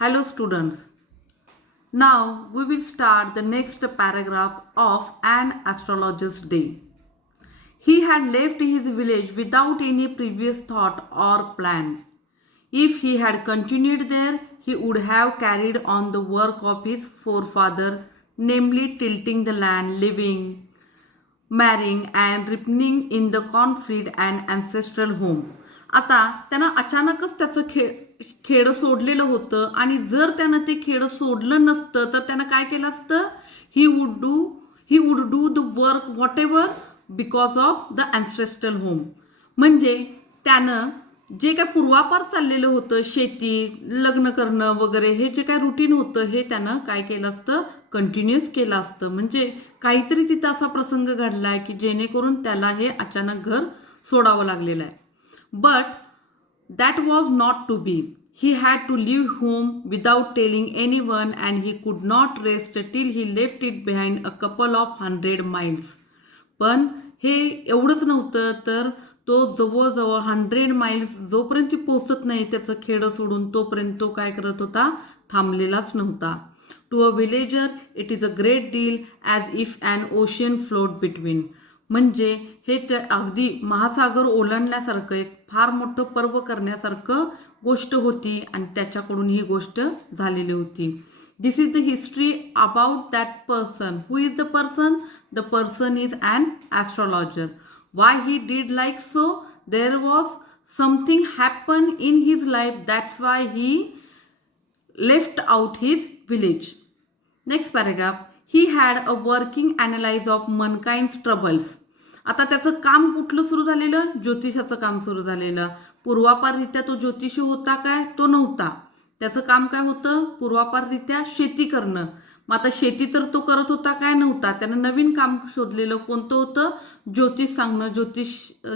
Hello students. Now we will start the next paragraph of An Astrologer's Day. He had left his village without any previous thought or plan. If he had continued there, he would have carried on the work of his forefather, namely tilling the land, living, marrying and ripening in the cornfield and ancestral home. आता त्यानं अचानकच त्याचं खेडं सोडलेलं होतं आणि जर त्यानं ते खेडं सोडलं नसतं तर त्यानं काय केलं असतं he would do the work what ever because of the ancestral home. म्हणजे त्यानं जे काय पूर्वापार चाललेलं होतं शेती लग्न करणं वगैरे हे जे काय रुटीन होतं हे त्यानं काय केलं असतं कंटिन्युअस केलं असतं. म्हणजे काहीतरी तिथं असा प्रसंग घडला आहे की जेणेकरून त्याला हे अचानक घर सोडावं लागलेलं आहे. But that was not to be. He had to leave home without telling any one and he could not rest till he left it behind a couple of 100 miles. पण हे एवढंच नव्हतं तर तो जवळजवळ 100 miles जोपर्यंत पोचत नाही त्याचं खेडं सोडून तोपर्यंत तो काय करत होता थांबलेलाच नव्हता. To a villager it is a great deal as if an ocean float between. म्हणजे हे ते अगदी महासागर ओलांडण्यासारखं एक फार मोठं पर्व करण्यासारखं गोष्ट होती आणि त्याच्याकडून ही गोष्ट झालेली होती. This is the history about that person. Who is the person? The person is an astrologer. Why he did like so? There was something happen in his life. That's why he left out his village. Next paragraph. He had a working analysis of mankind's troubles. आता त्याचं काम कुठलं सुरू झालेलं? ज्योतिषाचं काम सुरू झालेलं. पूर्वापाररित्या तो ज्योतिषी होता काय? तो नव्हता. त्याचं काम काय होतं? पूर्वापाररित्या शेती करणं. मग आता शेती तर तो करत होता काय? नव्हता. त्यानं नवीन काम शोधलेलं कोणतं होतं? ज्योतिष सांगणं,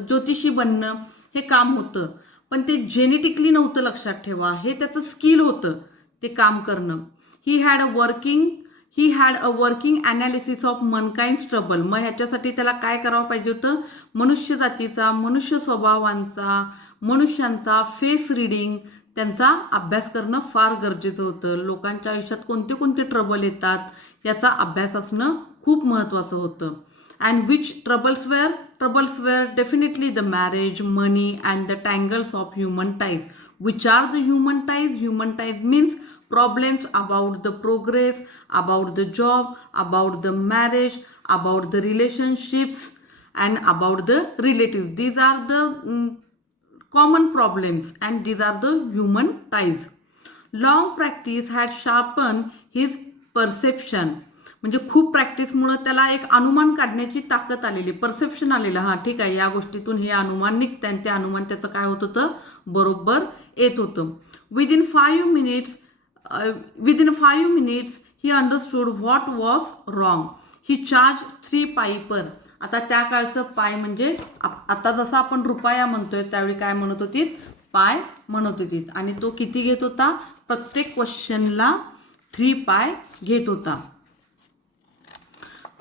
ज्योतिषी बनणं हे काम होतं. पण ते जेनेटिकली नव्हतं, लक्षात ठेवा. हे त्याचं स्किल होतं ते काम करणं. He had a working analysis of mankind's trouble. मग ह्याच्यासाठी त्याला काय करावं पाहिजे होतं? मनुष्य जातीचा, मनुष्य स्वभावांचा, मनुष्यांचा फेस रिडिंग त्यांचा अभ्यास करणं फार गरजेचं होतं. लोकांच्या आयुष्यात कोणते कोणते ट्रबल येतात याचा अभ्यास असणं खूप महत्त्वाचं होतं. And which troubles were? Troubles were definitely the marriage, money and the tangles of human ties. Which are the human ties? Human ties means problems about the progress, about the job, about the marriage, about the relationships and about the relatives. These are the common problems and these are the human ties. Long practice had sharpened his perception. म्हणजे खूप प्रॅक्टिसमुळं त्याला एक अनुमान काढण्याची ताकद आलेली, perception आलेलं. हां ठीक आहे, या गोष्टीतून हे अनुमान निघतं आणि ते अनुमान त्याचं काय होत होतं? बरोबर येत होतं. Within 5 minutes he understood what was wrong. He charge 3 पाई. आता त्या काळचं पाय म्हणजे आता जसं आपण रुपया म्हणतोय त्यावेळी काय म्हणत होती? पाय म्हणत होती. आणि तो किती घेत होता? प्रत्येक क्वेश्चनला 3 पाय घेत होता.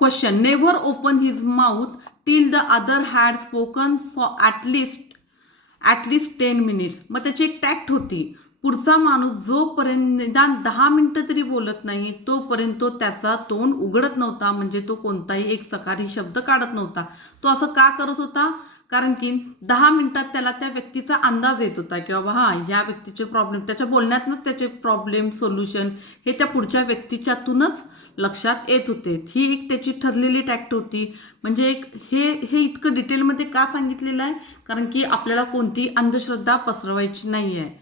Question. Never open his mouth till the other had spoken for at least 10 minutes. मग त्याची एक टॅक्ट होती. पुढचा माणूस जोपर्यंत निदान 10 मिनिटं तरी बोलत नाही तोपर्यंत तो त्याचा तोंड उघडत नव्हता. म्हणजे तो कोणताही एक सकारी शब्द काढत नव्हता. तो असं का करत होता? कारण की 10 मिनिटात त्याला त्या व्यक्तीचा अंदाज येत होता की बाबा हां ह्या व्यक्तीचे प्रॉब्लेम, त्याच्या बोलण्यातनंच त्याचे प्रॉब्लेम सोल्युशन हे त्या पुढच्या व्यक्तीच्यातूनच लक्षात येत होते. ही एक त्याची ठरलेली टॅक्ट होती. म्हणजे एक हे इतकं डिटेलमध्ये का सांगितलेलं आहे? कारण की आपल्याला कोणती अंधश्रद्धा पसरवायची नाही आहे.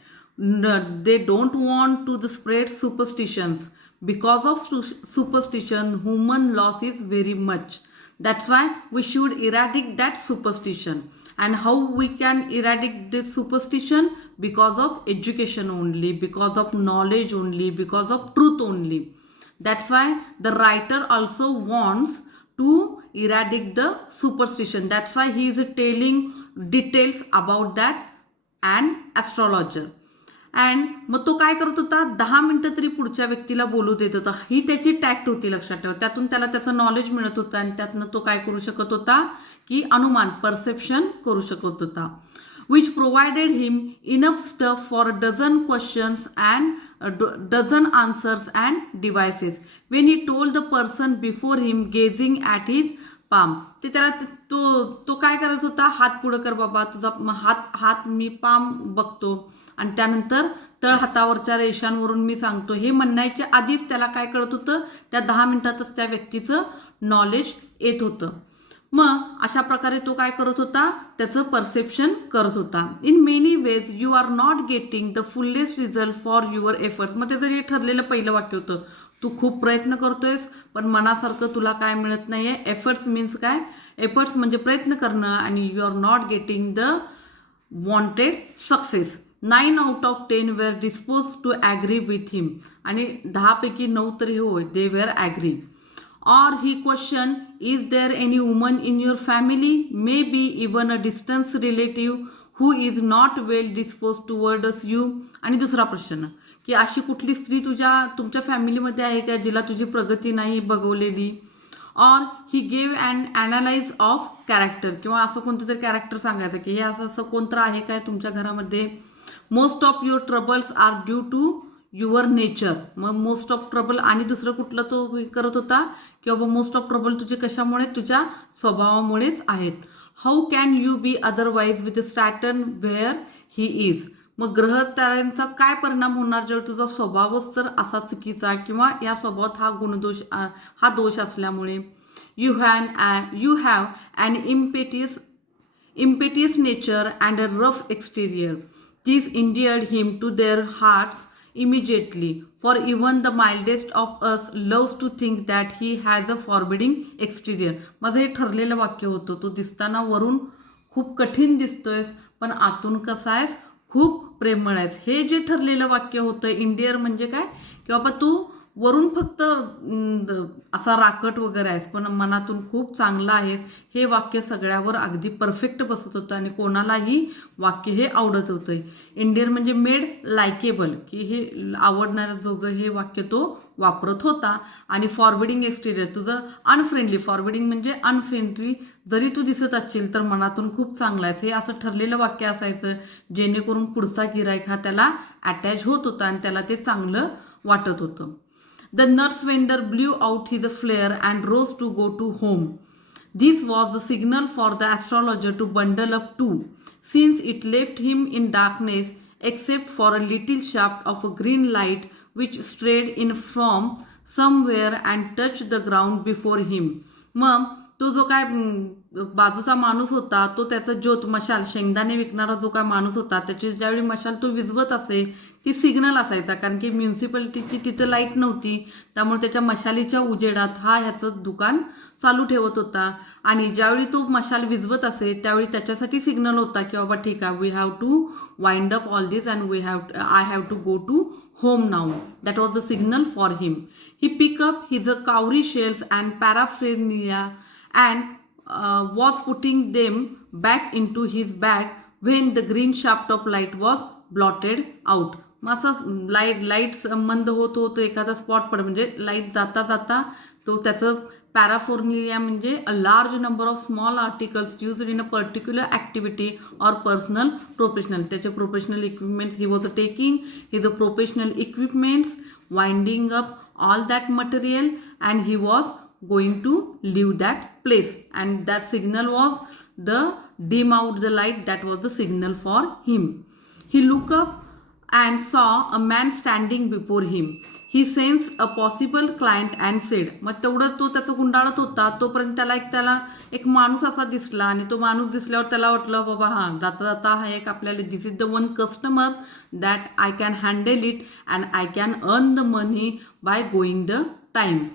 They don't want to the spread superstitions. Because of superstition human loss is very much. That's why we should eradicate that superstition. And how we can eradicate this superstition? Because of education only, because of knowledge only, because of truth only. That's why the writer also wants to eradicate the superstition. That's why he is telling details about that an astrologer. And मग तो काय करत होता? 10 मिनिटं तरी पुढच्या व्यक्तीला बोलू देत होता. ही त्याची टॅक्ट होती, लक्षात ठेवा. त्यातून त्याला त्याचं नॉलेज मिळत होतं आणि त्यातनं तो काय करू शकत होता की अनुमान, परसेप्शन करू शकत होता. Which provided him enough stuff for 12 questions and dozen answers and devices. When he told the person before him gazing at his palm, ते त्याला तो काय करायचा होता, हात पुढं कर बाबा, तुझा हात मी पाम बघतो आणि त्यानंतर तळ हातावरच्या रेषांवरून मी सांगतो, हे म्हणण्याच्या आधीच त्याला काय कळत होतं, त्या 10 मिनिटातच त्या व्यक्तीचं नॉलेज येत होतं. मग अशा प्रकारे तो काय करत होता, त्याचं परसेप्शन करत होता. In many ways you are not getting the fullest result for your efforts. मग त्याचं जे ठरलेलं पहिलं वाक्य होतं, तू खूप प्रयत्न करतोयस पण मनासारखं तुला काय मिळत नाहीये. एफर्ट्स मीन्स काय, एफर्ट्स म्हणजे प्रयत्न करणं आणि you are not getting the wanted success. 9 out of 10 were disposed to agree with him. आणि 10 पैकी 9 तरी होय, they were agree. Or he questioned, is there any woman in your family, maybe even a distant relative, who is not well disposed towards you? आणि दुसरा प्रश्न की अशी कुठली स्त्री तुमच्या फॅमिलीमध्ये आहे का जिला तुझी प्रगती नाही बघवलेली. और he gave and analyse of character, किंवा असं कोणतं तरी कॅरेक्टर सांगायचं की हे असं कोणतं आहे काय तुमच्या घरामध्ये. Most of your troubles are due to your nature. मग मोस्ट ऑफ ट्रबल आणि दुसरं कुठलं तो करत होता की बाबा मोस्ट ऑफ ट्रबल तुझे कशामुळे, तुझ्या स्वभावामुळेच आहेत. How can you be otherwise with Saturn where he is. मग ग्रहताऱ्यांचा काय परिणाम होणार जेव्हा तुझा स्वभावच तर असा चुकीचा किंवा या स्वभावात हा दोष असल्यामुळे. You have an impetuous nature and a rough exterior. This endeared him to their hearts immediately, for even the mildest of us loves to think that he has a forbidding exterior. माझं हे ठरलेलं वाक्य होतं, तो दिसताना वरून खूप कठीण दिसतोयस पण आतून कसा आहेस, खूप प्रेमळ आहेस. हे जे ठरलेलं वाक्य होतं, इंडियर म्हणजे काय की बाबा तू वरून फक्त असा राकट वगैरे आहेस पण मनातून खूप चांगला आहेस, हे वाक्य सगळ्यावर अगदी परफेक्ट बसत होतं आणि कोणालाही वाक्य हे आवडत होतं. इंडियर म्हणजे मेड लायकेबल, की हे आवडणारं जोगं हे वाक्य तो वापरत होता. आणि फॉरबिडिंग एक्सटिरियर, तुझं अनफ्रेंडली, फॉरबिडिंग म्हणजे अनफ्रेंडली, जरी तू दिसत असशील तर मनातून खूप चांगला आहेस, हे असं ठरलेलं वाक्य असायचं जेणेकरून पुढचा गिराईक हा त्याला अटॅच होत होता आणि त्याला ते चांगलं वाटत होतं. The nurse vendor blew out his flare and rose to go to home. This was the signal for the astrologer to bundle up too, since it left him in darkness except for a little shaft of a green light which strayed in from somewhere and touched the ground before him. मग तो जो काय बाजूचा माणूस होता तो त्याचं ज्योत मशाल, शेंगदाणे विकणारा जो काय माणूस होता त्याची ज्यावेळी मशाल तो विझवत असे ती सिग्नल असायचा, कारण की म्युन्सिपालिटीची तिथं लाईट नव्हती त्यामुळे त्याच्या मशालीच्या उजेडात हा ह्याचं दुकान चालू ठेवत होता. आणि ज्यावेळी तो मशाल विझवत असे त्यावेळी त्याच्यासाठी सिग्नल होता की बाबा ठीक आहे, we have to wind up all this and I have to go to home now. That was the signal for him. He picked up his cowrie shells and paraphernalia and was putting them back into his bag when the green shaft of light was blotted out. मग असं light मंद होत होत एखादा spot पड म्हणजे light जाता जाता तो त्याचं पॅराफोर्निलिया म्हणजे a large number of small articles used in a particular activity or personal professional. त्याचे professional equipments he was taking his a professional equipments, winding up all that material and he was going to leave that place, and that signal was the dim out the light. That was the signal for him. He looked up and saw a man standing before him. He sensed a possible client and said, मग तेवढं तो त्याचं गुंडाळत होता तोपर्यंत त्याला एक माणूस असा दिसला आणि तो माणूस दिसल्यावर त्याला वाटलं बाबा हां जाता जाता हा एक आपल्याला this is the one customer that I can handle it and I can earn the money by going the time.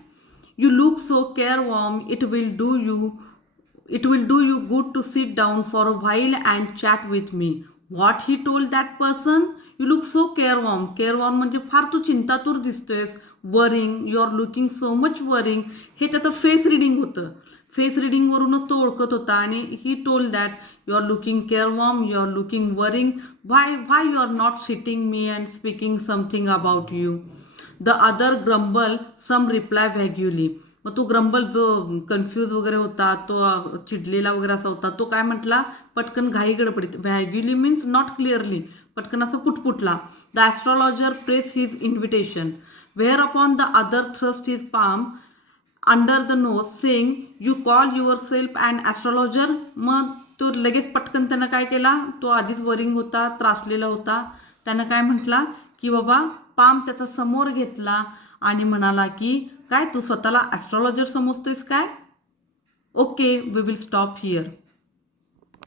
You look so careworn, it will do you good to sit down for a while and chat with me. What he told that person? You look so careworn. Careworn म्हणजे फार तू चिंतातूर दिसतोयस. Worrying, you are looking so much worrying. हे त्याचं face reading होतं. Face रिडिंगवरूनच तो ओळखत होता आणि he told that you are looking careworn, you are looking worrying. Why you are not sitting me and speaking something about you? The other grumble, some reply vaguely. मग तो ग्रंबल जो confuse वगैरे होता तो चिडलेला वगैरे असा होता तो काय म्हटला पटकन घाई गडबडीत. व्हॅग्युली मीन्स नॉट क्लिअरली, पटकन असं पुटपुटला. The astrologer pressed his invitation, whereupon the other thrust his palm under the nose saying you call your self and astrologer. मग तो लगेच पटकन त्यानं काय केला, तो आधीच वरिंग होता, त्रासलेला होता, त्यानं काय म्हटला की बाबा पाम त्याचा समोर घेतला आणि म्हणाला की काय तू स्वतःला ॲस्ट्रॉलॉजर समजतोयस काय. Okay, we will stop here.